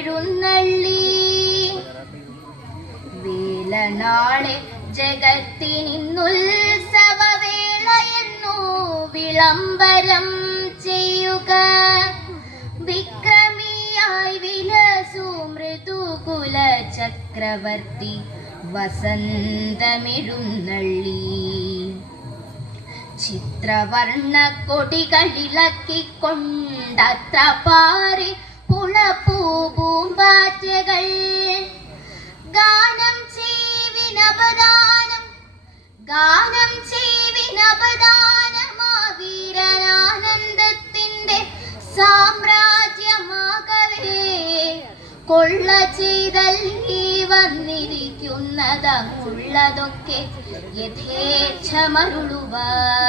വസന്തമെഴുന്നള്ളി. വേലനാളെ ജഗത്തിനിന്നുത്സവവേളയെന്നു വിളംബരം ചെയ്യുക. വിക്രമിയായി വിലസു മൃദുകുല ചക്രവർത്തി വസന്തമെഴുന്നള്ളി. ചിത്രവർണ്ണ കൊടികളിളക്കിക്കൊണ്ടത്ര പാറി പുളപ്പൂമ്പാറ്റകൾ ഗാനം ചെയ്വിനപദാനമാവീരനാനന്ദത്തിന്റെ സാമ്രാജ്യമാകവേ കൊള്ള ചെയ്തല്ലീ വന്നിരിക്കുന്നതങ്ങുള്ളതൊക്കെ യഥേച്ഛമരുളുവാൻ.